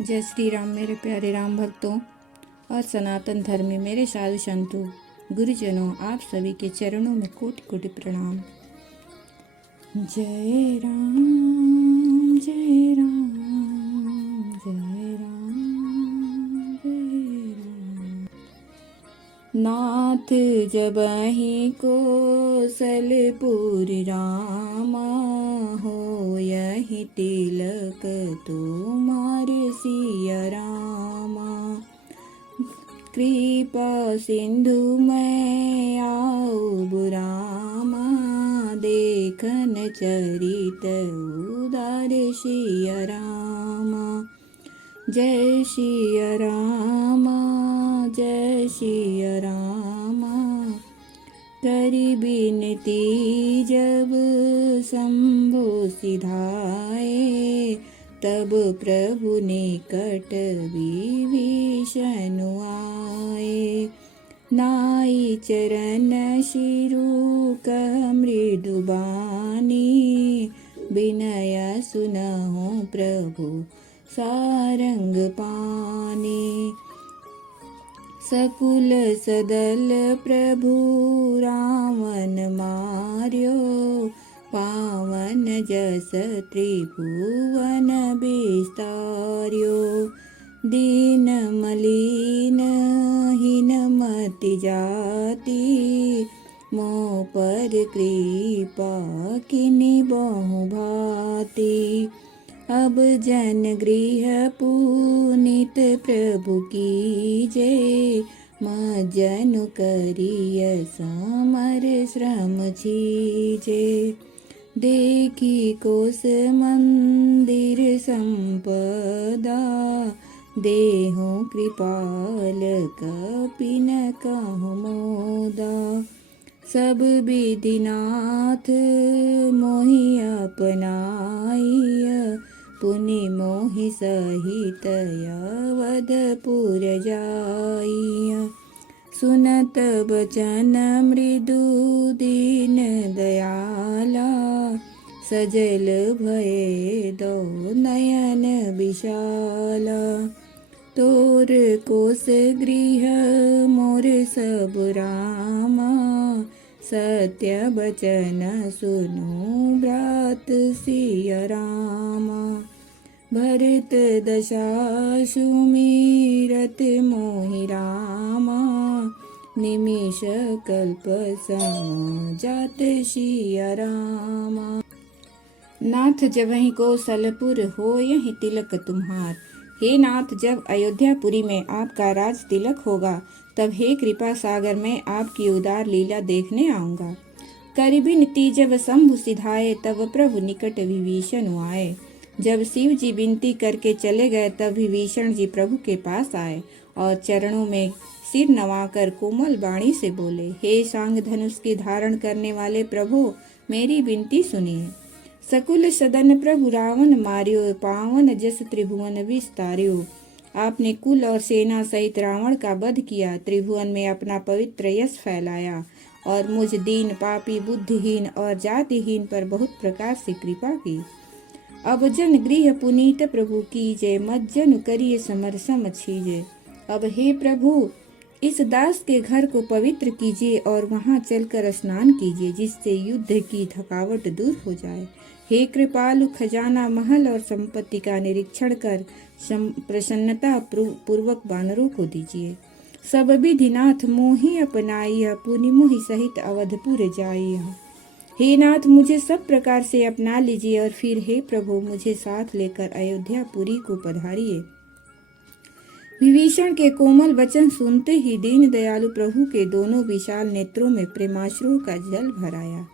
जय श्री राम मेरे प्यारे राम भक्तों और सनातन धर्मी मेरे साधु संतों, गुरुजनों, आप सभी के चरणों में कोटि कोटि प्रणाम। जय राम जय राम जय राम जय राम। नाथ जबहि कौशलपुर रामा, हो यही तिलक तुमार सिया रामा। कृपा सिंधु मैं आऊँ रामा, देखन चरित उदार सिया रामा। जय सिया रामा जय सिया रामा। करी बिनती जब शंभु सिधाए, तब प्रभु निकट विभीषण आए। नाई चरण शिरु कह मृदु बानी, विनय सुनहु प्रभु सारंग पानी। सकुल सदल प्रभु रावण मार्यो, पावन जस त्रिभुवन विस्तार्यो। दीन मलिन हीनमति जाति, मोह पर कृपा किनि बहु भांति। अब जन गृह पुनीत प्रभु कीजे, मज्जनु करिय समर श्रम छीजे। देखी कोस मंदिर संपदा, देहु कृपाल कपिन कहु मोदा। सब विधिनाथ मोहि अपनाइय, पुनि मोहि सहित अवधपुर जाइय। सुनत बचन मृदु दीन दयाला, सजल भये दो नयन विशाला। तोर कोस गृह मोर सब रामा, सत्य बचन सुनो ब्रात सिया रामा। भरत दशा सुमिरत मोहि रामा, निमिष कल्प सम जात सिया रामा। नाथ जबहि कौशलपुर हो यही तिलक तुम्हार। हे नाथ, जब अयोध्यापुरी में आपका राज तिलक होगा, तब हे कृपा सागर मैं आपकी उदार लीला देखने आऊँगा। करिबिनती जब शंभु सिधाए, तब प्रभु निकट विभीषण आए। जब शिव जी विनती करके चले गए, तब विभीषण जी प्रभु के पास आए और चरणों में सिर नवाकर कोमल वाणी से बोले, हे सांग धनुष के धारण करने वाले प्रभु, मेरी विनती सुनिए। सकुल सदन प्रभु रावण मार्यो, पावन जस त्रिभुवन विस्तार्यो। आपने कुल और सेना सहित रावण का वध किया, त्रिभुवन में अपना पवित्र यश फैलाया और मुझ दीन पापी बुद्धिहीन और जातिहीन पर बहुत प्रकार से कृपा की। अब जन गृह पुनीत प्रभु कीजे, मज्जन करिए समरसम छीजे। अब हे प्रभु, इस दास के घर को पवित्र कीजिए और वहां चलकर स्नान कीजिए, जिससे युद्ध की थकावट दूर हो जाए। हे कृपालु, खजाना महल और संपत्ति का निरीक्षण कर प्रसन्नता पूर्वक वानरों को दीजिए। सब विधिनाथ मोहि अपनाइय, पुनि मोहि सहित अवधपुर जाइय। हे नाथ, मुझे सब प्रकार से अपना लीजिए और फिर हे प्रभु, मुझे साथ लेकर अयोध्यापुरी को पधारिए। विभीषण के कोमल वचन सुनते ही दीन दयालु प्रभु के दोनों विशाल नेत्रों में प्रेमाश्रु का जल भराया।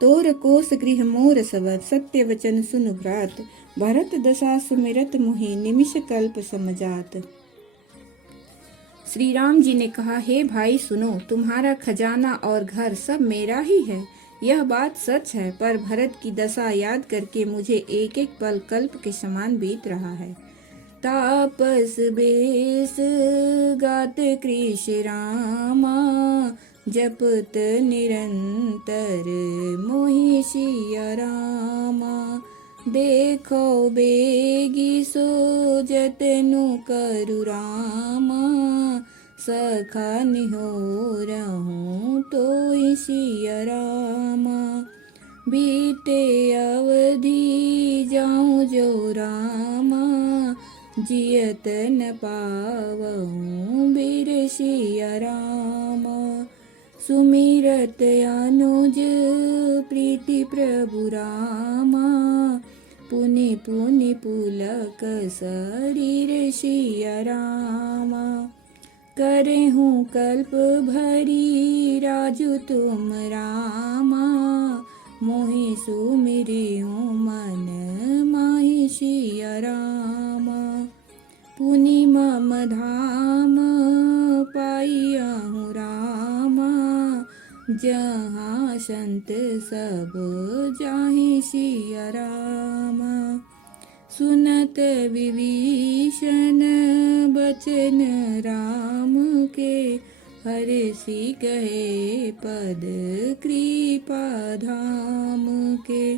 तोर कोस गृह मोर सवर, सत्य वचन सुन भ्रात। भरत दशा सुमिरत मुहि, निमिष कल्प समजात। श्री राम जी ने कहा, हे भाई सुनो, तुम्हारा खजाना और घर सब मेरा ही है। यह बात सच है, पर भरत की दशा याद करके मुझे एक एक पल कल्प के समान बीत रहा है। तापस बेस गात कृष्ण रामा, जपत निरंतर मोहि सिया रामा। देखो बेगी सो जतनु करु रामा, सखा निहोर हूँ तो सिया रामा। बीते अवधि जाऊँ जो रामा, जियत न पावऊँ बीर सिया रामा। सुमिरत अनुज प्रीति प्रभु रामा, पुनि पुनि पुलक शरीर सिया रामा। करे हूँ कल्प भरी राजू तुम रामा, मोहि सुमिरी हूँ मन माहि सिया रामा। पुनि मम धाम पाइया हूँ रामा, जहाँ संत सब जाहि सिया रामा। सुनत विभीषण बचन राम के, हरषि कहे पद कृपा धाम के।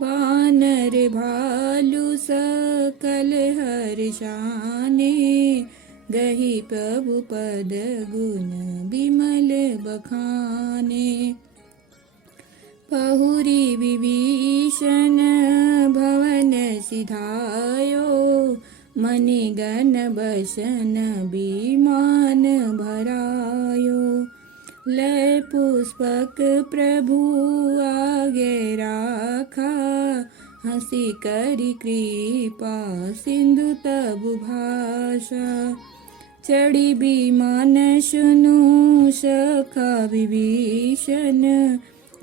वानर भालु सकल हर्षाने, गहि प्रभु पद गुण बिमल बखाने। पहुरी विभीषण भवन सिधायो, मणिगण बसन विमान भरायो। लय पुष्पक प्रभु आगे राखा, हंसी करी कृपा सिंधु तब भाषा। चढ़ी विमान सुनु सखा विभीषण,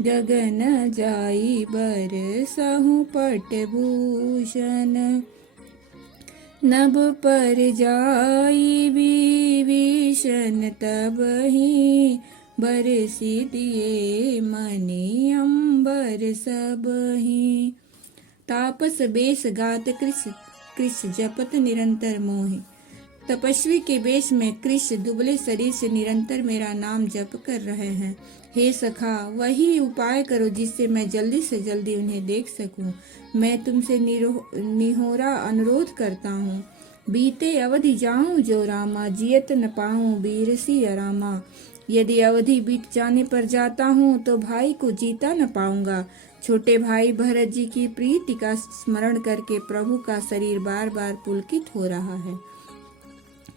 गगन जाई बरसहु पटभूषण। नभ पर जाई विभीषण तबहि, बरसी दिए मणि अम्बर सबहि। तापस बेश गात कृष जपत निरंतर मोहि, तपस्वी के वेश में कृष्ण दुबले शरीर से निरंतर मेरा नाम जप कर रहे हैं। हे सखा, वही उपाय करो जिससे मैं जल्दी से जल्दी उन्हें देख सकूं। मैं तुमसे निहोरा अनुरोध करता हूँ। बीते अवधि जाऊं जो रामा, जियत न पाऊं बीर सिया रामा। यदि अवधि बीत जाने पर जाता हूँ तो भाई को जीता न पाऊंगा। छोटे भाई भरत जी की प्रीति का स्मरण करके प्रभु का शरीर बार बार पुलकित हो रहा है।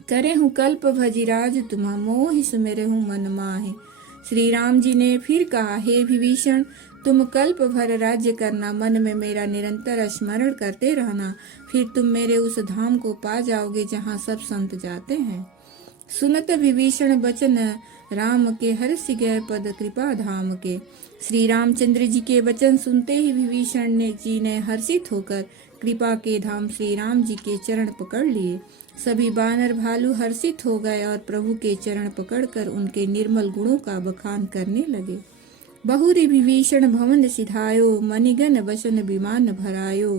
करे हूँ कल्प भजिराज तुम्हा, मोहि सुमिरे हूँ मन माहे। श्री राम जी ने फिर कहा, हे विभीषण, तुम कल्प भर राज्य करना, मन में मेरा निरंतर स्मरण करते रहना, फिर तुम मेरे उस धाम को पा जाओगे जहाँ सब संत जाते हैं। सुनत विभीषण बचन राम के, हर्षि गए पद कृपा धाम के। श्री रामचंद्र जी के वचन सुनते ही विभीषण जी ने हर्षित होकर कृपा के धाम श्री राम जी के चरण पकड़ लिए। सभी बानर भालू हर्षित हो गए और प्रभु के चरण पकड़कर उनके निर्मल गुणों का बखान करने लगे। बहुरी विभीषण भवन सिधायो, मणिगण बसन विमान भरायो।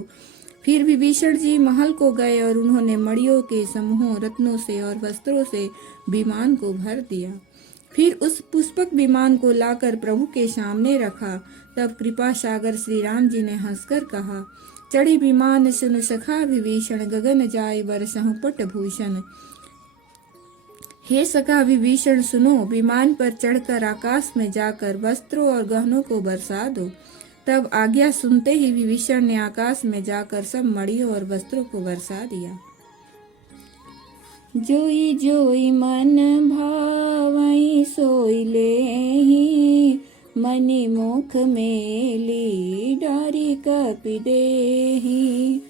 फिर विभीषण जी महल को गए और उन्होंने मणियों के समूहों, रत्नों से और वस्त्रों से विमान को भर दिया। फिर उस पुष्पक विमान को लाकर प्रभु के सामने रखा। तब कृपा सागर श्री राम जी ने हंसकर कहा, चढ़ी विमान सुन सखा विभीषण, गगन जाय बरसहु पटभूषण। हे सखा विभीषण सुनो, विमान पर चढ़कर आकाश में जाकर वस्त्रों और गहनों को बरसा दो। तब आज्ञा सुनते ही विभीषण ने आकाश में जाकर सब मणियों और वस्त्रों को बरसा दिया। जोई जोई मन भावई सोई लेहि, मणि मुख मेली डारी कपि देहि।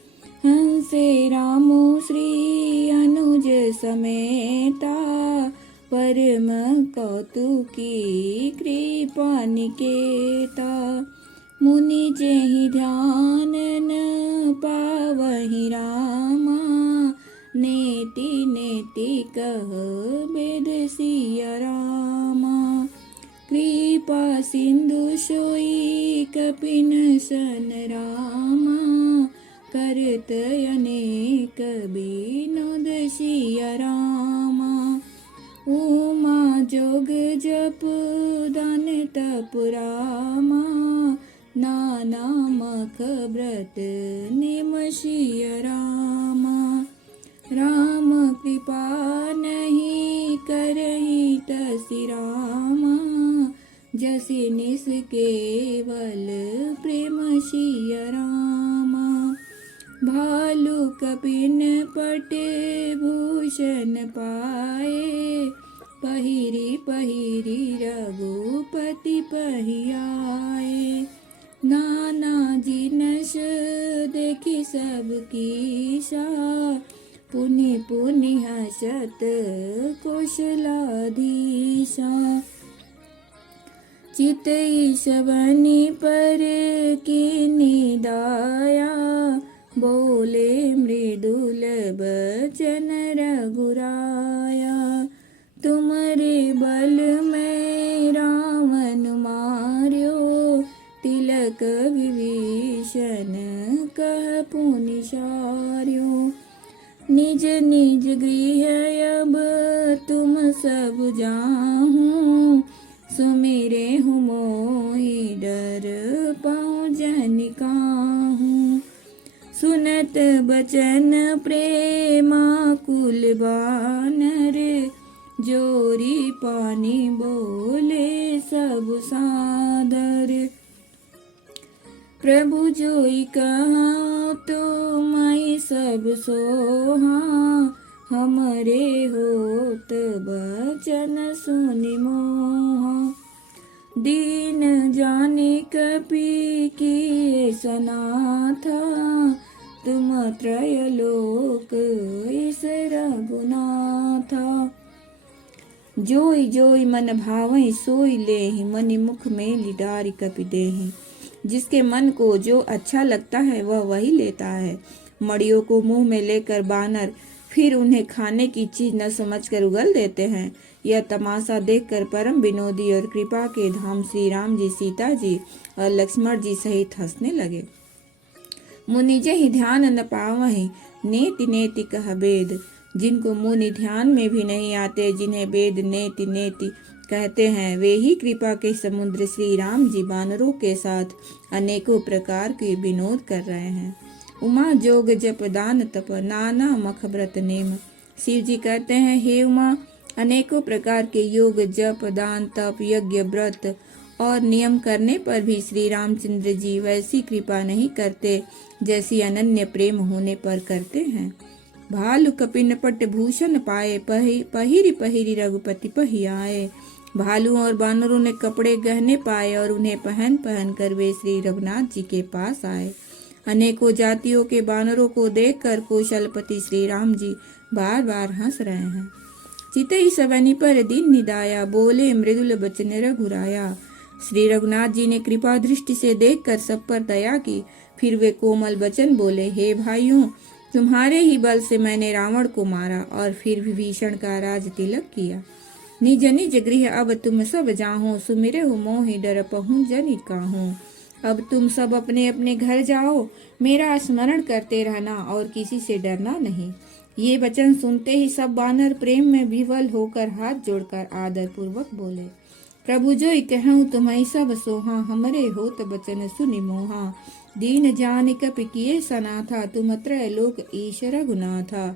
हंसे रामु श्री अनुज समेता, परम कौतुकी कृपा निकेता। मुनि जेहि ध्यान न पावहि रामा, नेति नेति कह बेद सिया रामा। कृपा सिंधु सोई कपिन सन रामा, करत अनेक विनोद सिया रामा। उमा जोग जप दान तप रामा, नाना मख व्रत नेम सिय रामा। राम कृपा नहीं करही तसि रामा, जसि निस केवल प्रेम सिय रामा। भालु कपिन पट भूषण पाए, पहिरी पहिरी रघुपति पहियाए। नाना जिनस देखी सब कीसा, पुनि पुनि हसत कौशलाधीशा। चितई सबनि पर कीनी दाया, बोले मृदुल बचन रघुराया। तुम्हारे बल में रावण मार्यो, तिलक विभीषण कह पुनि सार्यो। निज निज गृह अब तुम सब जाहूँ, सुमिरे हूँ मोहि डर पाऊँ जन काहूँ। सुनत बचन प्रेमाकुल बानर, जोरी पानी बोले सब सादर। प्रभु जोई कहा तुमई सब सोहा, हमरे होत बचन सुनि मोहा। दीन जाने कपि किए सनाथा, तुम त्रयलोक इस रघुनाथा। जोई जोई मन भावई सोई लेहि, मनि मुख में डारि कपि देहि। जिसके मन को जो अच्छा लगता है वह वही लेता है। मड़ियों को मुंह में लेकर बानर फिर उन्हें खाने की चीज न समझकर उगल देते हैं। यह तमाशा देखकर परम विनोदी और कृपा के धाम श्री राम जी, सीता जी और लक्ष्मण जी सहित हंसने लगे। मुनि जहि ध्यान न पावहि, नेति नेति कह वेद। जिनको मुनि ध्यान में भी नहीं आते, जिन्हें वेद नेति नेति कहते हैं, वे ही कृपा के समुद्र श्री राम जी बानरों के साथ अनेकों प्रकार के विनोद कर रहे हैं। उमा जोग जप दान तप नाना मख व्रत नेम। शिव जी कहते हैं, हे उमा, अनेकों प्रकार के योग जप दान तप यज्ञ व्रत और नियम करने पर भी श्री रामचंद्र जी वैसी कृपा नहीं करते जैसी अनन्य प्रेम होने पर करते हैं। भालु कपिन पट भूषण पाए, पहिरी पहिरी रघुपति पहियाए। भालुओं और बानरों ने कपड़े गहने पाए और उन्हें पहन पहन कर वे श्री रघुनाथ जी के पास आए। अनेकों जातियों के बानरों को देखकर कौशलपति श्री राम जी बार बार हंस रहे हैं। चितई सबनि पर दीन निदाया, बोले मृदुल बचन रघुराया। श्री रघुनाथ जी ने कृपा दृष्टि से देखकर सब पर दया की। फिर वे कोमल वचन बोले, हे भाइयों, तुम्हारे ही बल से मैंने रावण को मारा और फिर विभीषण का राज तिलक किया। निज निज गृह अब तुम सब जाहो, सुमिरे हो मोहि डर पहुँ जनि काहूँ। अब तुम सब अपने अपने घर जाओ, मेरा स्मरण करते रहना और किसी से डरना नहीं। ये वचन सुनते ही सब बानर प्रेम में विवल होकर हाथ जोड़कर आदर पूर्वक बोले, प्रभु जोई कहूँ तुम्हारी सब सोहा, हमरे होत बचन सुनि मोहा। दीन जान कपि किए सनाथा, तुम त्रैलोक ईश रघुनाथा।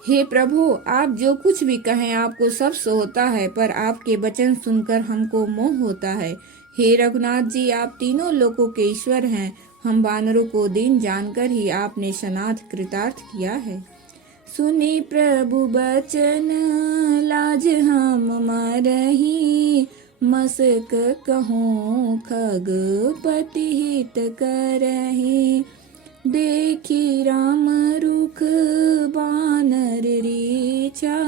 हे प्रभु, आप जो कुछ भी कहें आपको सब होता है, पर आपके वचन सुनकर हमको मोह होता है। हे रघुनाथ जी, आप तीनों लोकों के ईश्वर हैं। हम बानरों को दीन जानकर ही आपने सनाथ कृतार्थ किया है। सुनी प्रभु बचन लाज हम मरही, मसक कहूँ खगपति हित करही। देखी राम रुख बानर रीछा,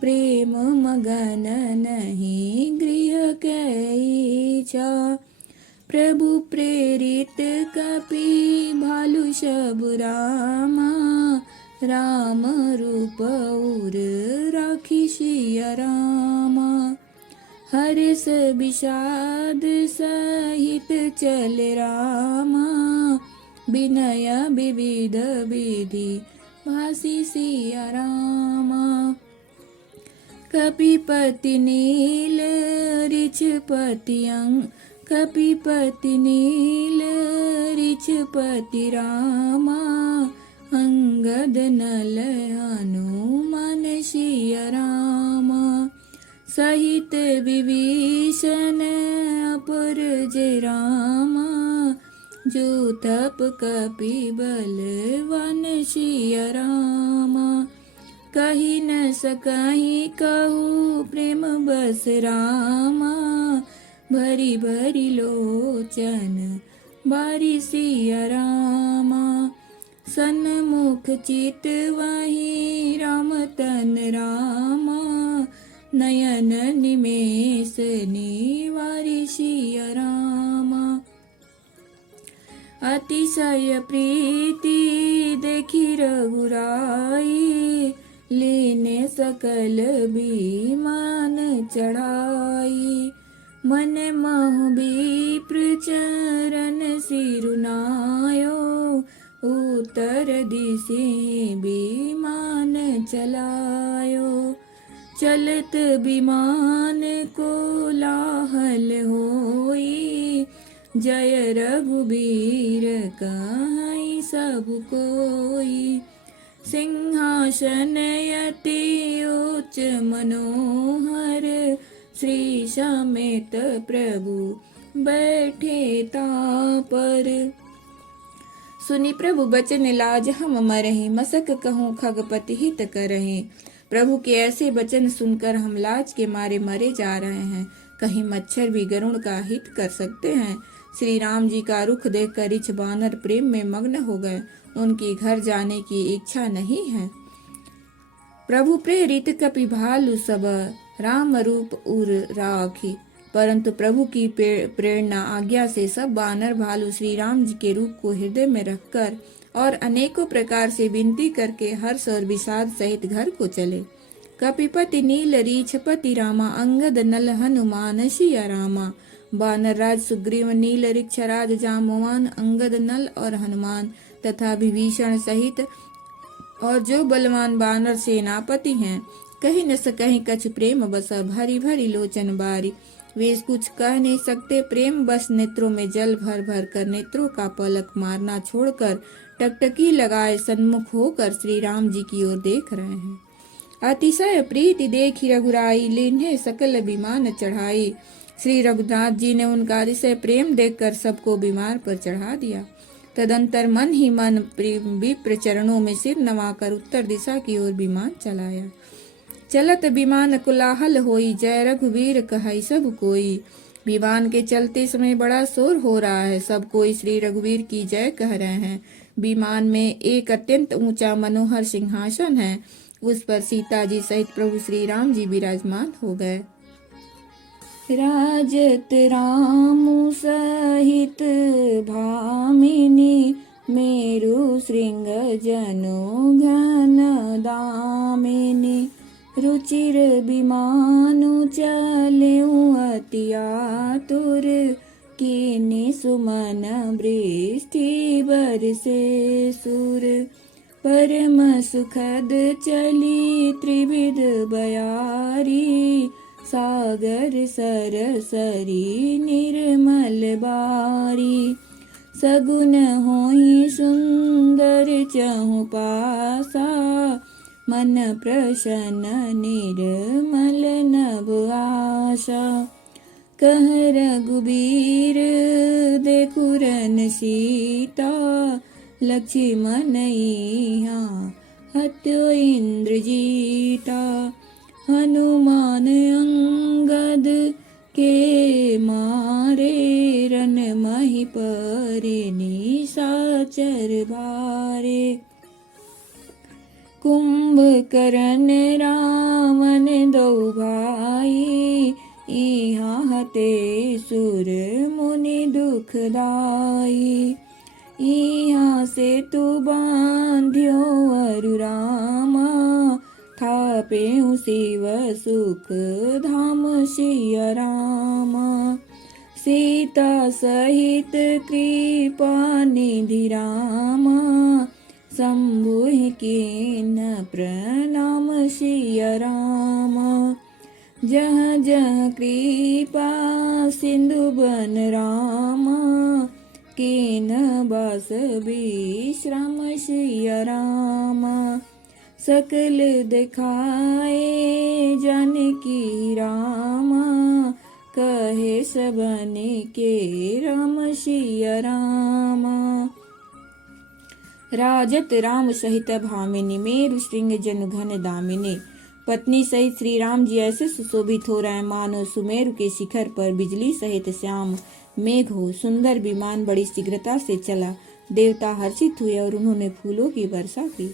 प्रेम मगन नहीं गृह कैछा। प्रभु प्रेरित कपि भालु सब रामा, राम रूप उर राखी सिया रामा। हर्ष विषाद सहित चल रामा, विनय विविध विधि भासी सिया रामा। कपिपति नील रिछपति कपिपति नील ऋषपति रामा अंगद नल हनुमान सिया रामा सहित विभीषण अपुर रामा जो तप कपि बलवान सिया रामा कही न सकहि कहु प्रेम बस रामा भरी भरी लोचन बारी सिया रामा सन्मुख चित वही राम तन रामा नयन निमेष निवारी सिया रामा अतिशय प्रीति देखी रघुराई लेने सकल विमान चढ़ाई मन महु विप्र चरण सिरुनायो उत्तर दिशे विमान चलायो चलत विमान कोलाहल होई जय रघुबीर कहाई सब कोई सिंहासन यति उच्च मनोहर श्री समेत प्रभु बैठे तापर सुनि प्रभु बचन लाज हम मरहि मसक कहूँ खगपति हित करहि प्रभु के ऐसे वचन सुनकर हम लाज के मारे मरे जा रहे हैं कहीं मच्छर भी गरुड़ का हित कर सकते हैं। श्री राम जी का रुख देखकर रिछ बानर प्रेम में मग्न हो गए उनकी घर जाने की इच्छा नहीं है। प्रभु प्रेरित कपि भालु सब राम रूप उर राखी परंतु प्रभु की प्रेरणा आज्ञा से सब बानर भालू श्री राम जी के रूप को हृदय में रखकर और अनेकों प्रकार से विनती करके हर्ष और विषाद सहित घर को चले। कपिपति नील रीछपति रामा अंगद नल हनुमान सिया रामा बानर राज सुग्रीव नील ऋक्षराज जामवान अंगद नल और हनुमान तथा विभीषण सहित और जो बलवान बानर सेनापति हैं कहीं न सकहीं कछ प्रेम बसा भरी भरी लोचन बारी वे कुछ कह नहीं सकते प्रेम बस नेत्रों में जल भर भर कर नेत्रों का पलक मारना छोड़कर टकटकी लगाए सन्मुख होकर श्री राम जी की ओर देख रहे हैं। अतिशय प्रीति देखी रघुराई लीन्हे सकल विमान चढ़ाई श्री रघुनाथ जी ने उनका अतिशय प्रेम देखकर सबको विमान पर चढ़ा दिया। तदंतर मन ही मन विप्र चरणों में सिर नवाकर उत्तर दिशा की ओर विमान चलाया। चलत विमान कोलाहल होई जय रघुवीर कहाई सब कोई विमान के चलते समय बड़ा शोर हो रहा है सब कोई श्री रघुवीर की जय कह रहे हैं। विमान में एक अत्यंत ऊंचा मनोहर सिंहासन है उस पर सीता जी सहित प्रभु श्री राम जी विराजमान हो गए। राजत राम सहित भामिनी मेरु श्रृंग जनो घन दामिनी रुचिर विमानु चलेउ अति आतुर कीनि सुमन वृष्टि बरसे सुर परम सुखद चली त्रिविध बयारी सागर सरसरी निर्मल बारी सगुन होई सुंदर चहु पासा मन प्रसन्न निर्मल नभ आशा कह रघुबीर देखुरन सीता लक्ष्मण यहाँ हत्यो इंद्रजीता हनुमान अंगद के मारे रन मही परे निशाचर भारे कुंभकर्ण रावण दो भाई यहाँ हते सुर मुनि दुखदाई यहाँ से तू बांध्यो अरु रामा थापे शिव सुख धाम सिया रामा सीता सहित कृपा निधि रामा शंभु कीन प्रणाम सिया रामा जहाँ जहाँ कृपा सिंधु बन रामा, कीन बास विश्राम सिया रामा। सकल दिखाए जानकी रामा, कहे सबन के राम सिया रामा। राजत राम सहित भामिनी, मेरु श्रृंग जनु घन दामिनी। पत्नी सहित श्री राम जी ऐसे सुशोभित हो रहे मानो सुमेरु के शिखर पर बिजली सहित श्याम मेघ हो। सुंदर विमान बड़ी शीघ्रता से चला। देवता हर्षित हुए और उन्होंने फूलों की वर्षा की।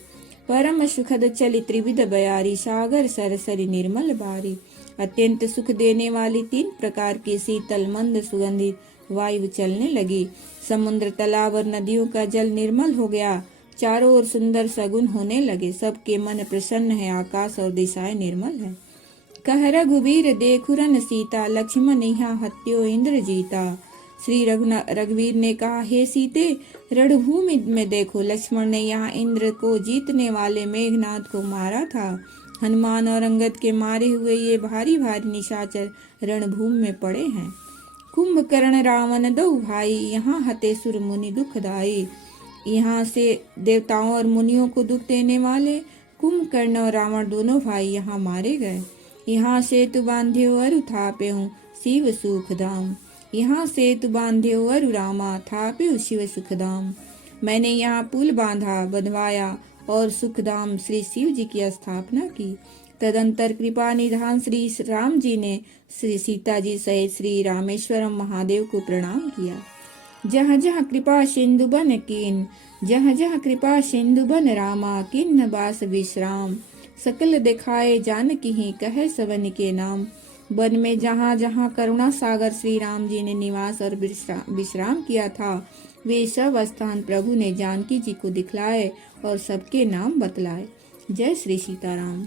परम सुखद चली त्रिविध बयारी, सागर सरसरी निर्मल बारी। अत्यंत सुख देने वाली 3 प्रकार की शीतल मंद सुगंधित वायु चलने लगी। समुद्र तालाब और नदियों का जल निर्मल हो गया। चारों ओर सुंदर सगुन होने लगे। सबके मन प्रसन्न है, आकाश और दिशाएं निर्मल है। कह रघुवीर देखुरन सीता, लक्ष्मण यहाँ हत्यो इंद्र जीता। श्री रघुवीर ने कहा, हे सीते, रणभूमि में देखो, लक्ष्मण ने यहाँ इंद्र को जीतने वाले मेघनाथ को मारा था। हनुमान और अंगद के मारे हुए ये भारी भारी निशाचर रणभूमि में पड़े हैं। कुंभकर्ण रावण दो भाई, यहाँ हते सुर मुनि दुखदाई। यहाँ से देवताओं और मुनियों को दुख देने वाले कुंभकर्ण और रावण दोनों भाई यहाँ मारे गए। यहाँ सेतु बांध्यो अरु थाप्यो शिव सुखधाम। यहाँ सेतु बांध्यो अरु रामा, थाप्यो शिव सुखधाम। मैंने यहाँ पुल बांधा, बंधवाया और सुखधाम श्री शिव जी की स्थापना की। तदंतर कृपा निधान श्री राम जी ने श्री सीता जी सहित श्री रामेश्वरम महादेव को प्रणाम किया। जहाँ जहाँ कृपा सिंधु बन कीन, जहाँ जहाँ कृपा सिंधु बन रामा, किन्न बास विश्राम। सकल दिखाए जानकी ही, कहे सबन के नाम। वन में जहाँ जहाँ करुणा सागर श्री राम जी ने निवास और विश्राम किया था, वे सब स्थान प्रभु ने जानकी जी को दिखलाए और सबके नाम बतलाए। जय श्री सीताराम।